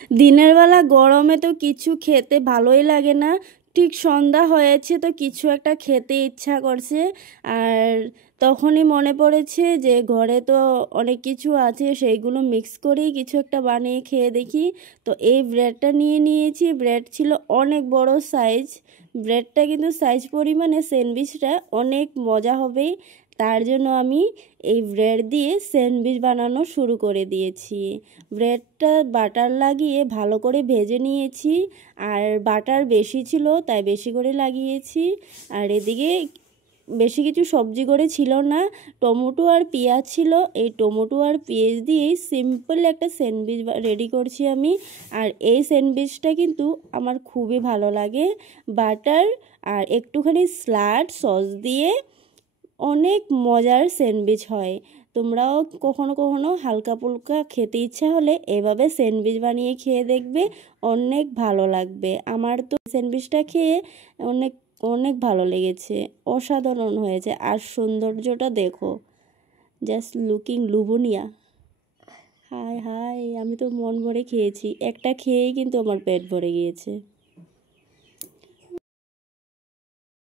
দিনের বেলা গরমে তো কিছু খেতে ভালোই লাগে না। ঠিক সন্ধ্যা হয়েছে তো কিছু একটা খেতে ইচ্ছা করছে। আর তখনই মনে পড়েছে যে ঘরে তো অনেক কিছু আছে, সেইগুলো মিক্স করেই কিছু একটা বানিয়ে খেয়ে দেখি। তো এই ব্রেডটা নিয়ে নিয়েছি। ব্রেড ছিল অনেক বড় সাইজ। ব্রেডটা কিন্তু সাইজ পরিমাণে স্যান্ডউইচটা অনেক মজা হবে। তার জন্য আমি এই ব্রেড দিয়ে স্যান্ডউইচ বানানো শুরু করে দিয়েছি। ব্রেডটা বাটার লাগিয়ে ভালো করে ভেজে নিয়েছি। আর বাটার বেশি ছিল তাই বেশি করে লাগিয়েছি। আর এদিকে বেশি কিছু সবজি করে ছিল না, টমেটো আর পেঁয়াজ ছিল। এই টমেটো আর পেঁয়াজ দিয়েই সিম্পল একটা স্যান্ডউইচ রেডি করছি আমি। আর এই স্যান্ডউইচটা কিন্তু আমার খুবই ভালো লাগে। বাটার আর একটুখানি স্যালাড সস দিয়ে অনেক মজার স্যান্ডউইচ হয়। তোমরাও কখনো কখনো হালকা ফুলকা খেতে ইচ্ছা হলে এভাবে স্যান্ডউইচ বানিয়ে খেয়ে দেখবে, অনেক ভালো লাগবে। আমার তো স্যান্ডউইচটা খেয়ে অনেক অনেক ভালো লেগেছে, অসাধারণ হয়েছে। আর সৌন্দর্যটা দেখো, জাস্ট লুকিং লুবনিয়া। হায় হায়, আমি তো মন ভরে খেয়েছি, একটা খেয়েই কিন্তু আমার পেট ভরে গিয়েছে।